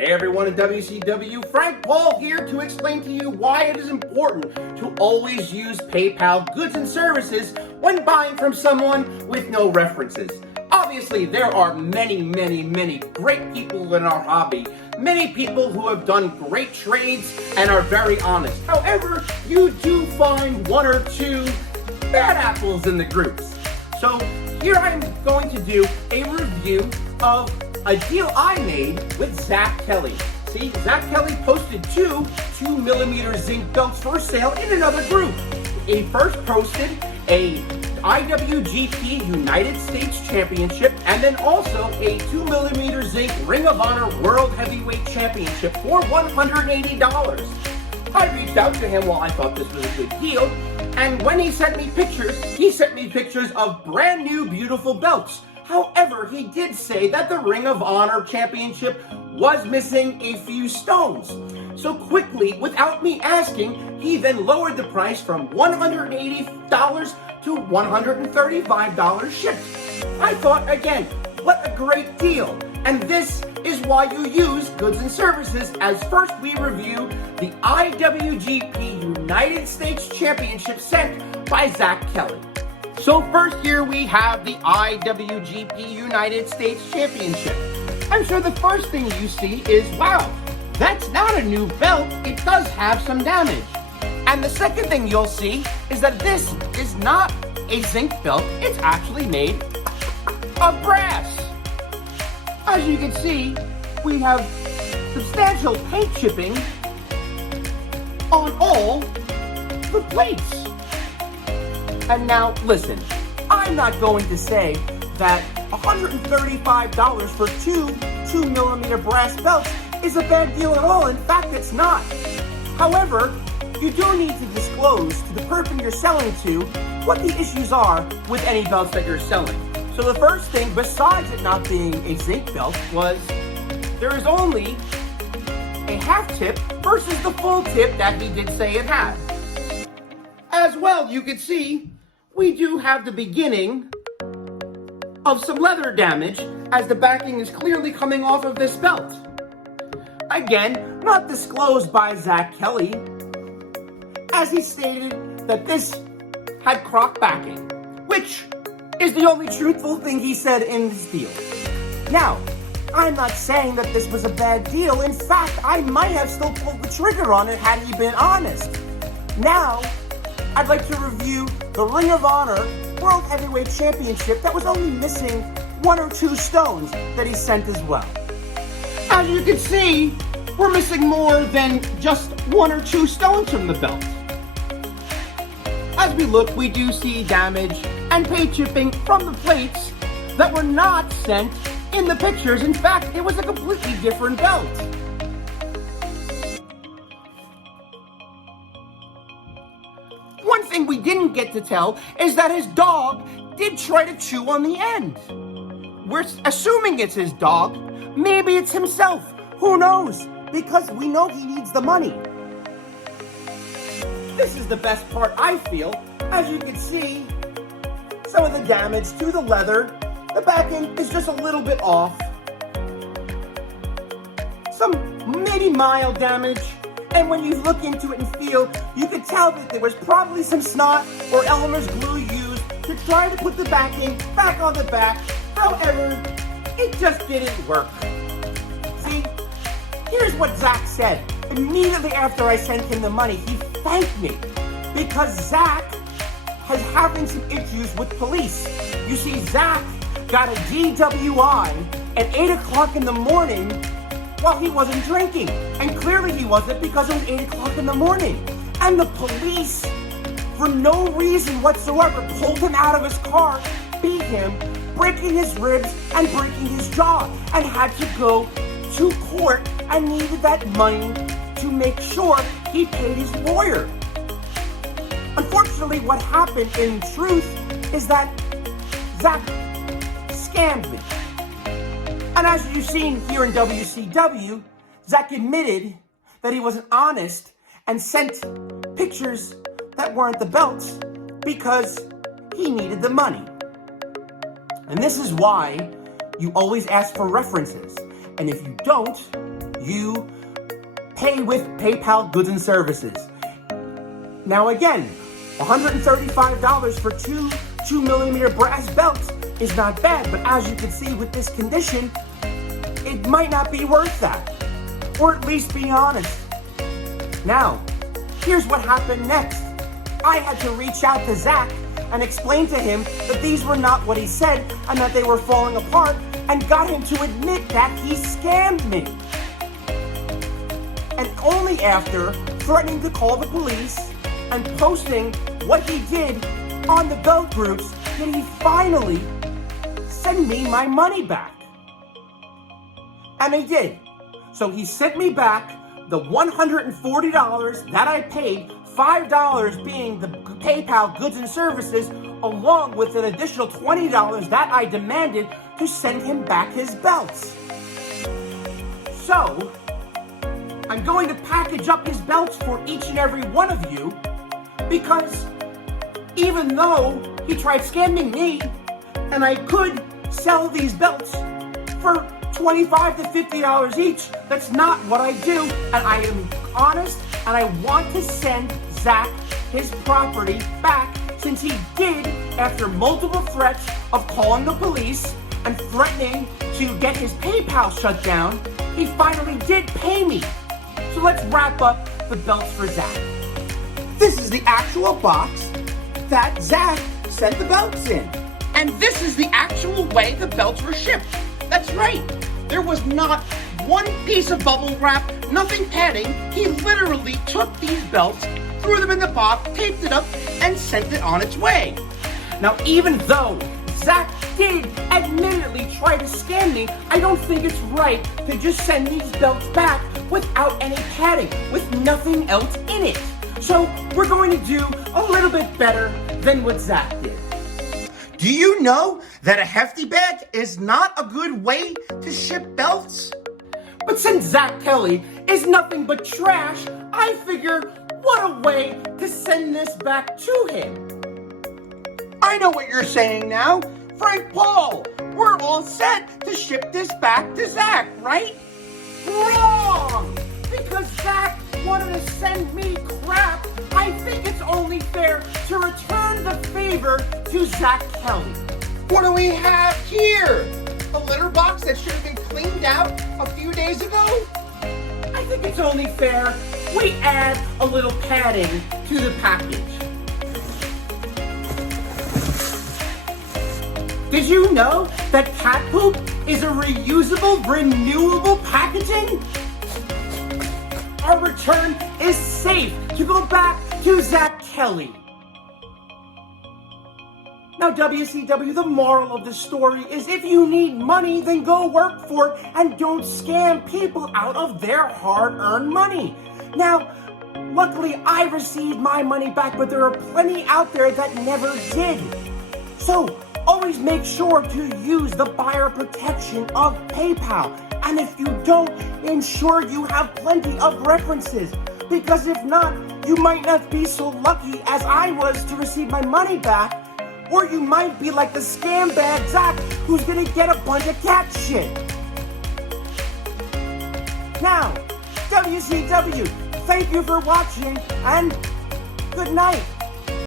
Hey everyone at WCW, Frank Paul here to explain to you why it is important to always use PayPal goods and services when buying from someone with no references. Obviously, there are many great people in our hobby, many people who have done great trades and are very honest. However, you do find one or two bad apples in the groups. So here I'm going to do a review of a deal I made with Zach Kelly. See, Zach Kelly posted two 2mm zinc belts for sale in another group. He first posted a IWGP United States Championship and then also a 2mm zinc Ring of Honor World Heavyweight Championship for $180. I reached out to him while I thought this was a good deal, and when he sent me pictures of brand new beautiful belts. However, he did say that the Ring of Honor Championship was missing a few stones. So quickly, without me asking, he then lowered the price from $180 to $135 shipped. I thought, again, what a great deal. And this is why you use goods and services, as first we review the IWGP United States Championship sent by Zach Kelly. So first here we have the IWGP United States Championship. I'm sure the first thing you see is, wow, that's not a new belt, it does have some damage. And the second thing you'll see is that this is not a zinc belt, it's actually made of brass. As you can see, we have substantial paint chipping on all the plates. And now, listen, I'm not going to say that $135 for two 2mm brass belts is a bad deal at all. In fact, it's not. However, you do need to disclose to the person you're selling to what the issues are with any belts that you're selling. So the first thing, besides it not being a zinc belt, was there is only a half tip versus the full tip that he did say it had. As well, you can see we do have the beginning of some leather damage, as the backing is clearly coming off of this belt. Again, not disclosed by Zach Kelly, as he stated that this had croc backing, which is the only truthful thing he said in this deal. Now, I'm not saying that this was a bad deal. In fact, I might have still pulled the trigger on it had he been honest. Now, I'd like to review the Ring of Honor World Heavyweight Championship that was only missing one or two stones that he sent as well. As you can see, we're missing more than just one or two stones from the belt. As we look, we do see damage and paint chipping from the plates that were not sent in the pictures. In fact, it was a completely different belt. One thing we didn't get to tell is that his dog did try to chew on the end. We're assuming it's his dog. Maybe it's himself. Who knows? Because we know he needs the money. This is the best part, I feel. As you can see, some of the damage to the leather. The backing is just a little bit off. Some maybe mild damage. And when you look into it and feel, you can tell that there was probably some snot or Elmer's glue used to try to put the backing back on the back. However, it just didn't work. See, here's what Zach said. Immediately after I sent him the money, he thanked me because Zach has having some issues with police. You see, Zach got a DWI at 8 o'clock in the morning while he wasn't drinking. And clearly he wasn't, because it was 8 o'clock in the morning. And the police, for no reason whatsoever, pulled him out of his car, beat him, breaking his ribs and breaking his jaw, and had to go to court and needed that money to make sure he paid his lawyer. Unfortunately, what happened in truth is that Zach scammed me. And as you've seen here in WCW, Zach admitted that he wasn't honest and sent pictures that weren't the belts because he needed the money. And this is why you always ask for references. And if you don't, you pay with PayPal goods and services. Now again, $135 for two 2mm brass belts is not bad, but as you can see with this condition, it might not be worth that. Or at least be honest. Now, here's what happened next. I had to reach out to Zach and explain to him that these were not what he said and that they were falling apart, and got him to admit that he scammed me. And only after threatening to call the police and posting what he did on the belt groups did he finally send me my money back. And he did. So he sent me back the $140 that I paid, $5 being the PayPal goods and services, along with an additional $20 that I demanded to send him back his belts. So, I'm going to package up his belts for each and every one of you, because even though he tried scamming me, and I could sell these belts for $25 to $50 each, that's not what I do, and I am honest, and I want to send Zach his property back, since he did, after multiple threats of calling the police and threatening to get his PayPal shut down, he finally did pay me. So let's wrap up the belts for Zach. This is the actual box that Zach sent the belts in. And this is the actual way the belts were shipped. That's right. There was not one piece of bubble wrap, nothing padding. He literally took these belts, threw them in the box, taped it up, and sent it on its way. Now, even though Zach did admittedly try to scam me, I don't think it's right to just send these belts back without any padding, with nothing else in it. So we're going to do a little bit better than what Zach did. Do you know that a hefty bag is not a good way to ship belts? But since Zach Kelly is nothing but trash, I figure, what a way to send this back to him. I know what you're saying now. Frank Paul, we're all set to ship this back to Zach, right? Wrong! Because Zach wanted to send me crap, I think it's only fair to return the favor to Zach Kelly. What do we have here? A litter box that should have been cleaned out a few days ago? I think it's only fair we add a little padding to the package. Did you know that cat poop is a reusable, renewable packaging? Our return is safe to go back to Zach Kelly. Now, WCW, the moral of the story is if you need money, then go work for it and don't scam people out of their hard-earned money. Now, luckily, I received my money back, but there are plenty out there that never did. So, always make sure to use the buyer protection of PayPal. And if you don't, ensure you have plenty of references. Because if not, you might not be so lucky as I was to receive my money back. Or you might be like the scam bag Zach, who's gonna get a bunch of cat shit. Now, WCW, thank you for watching, and good night.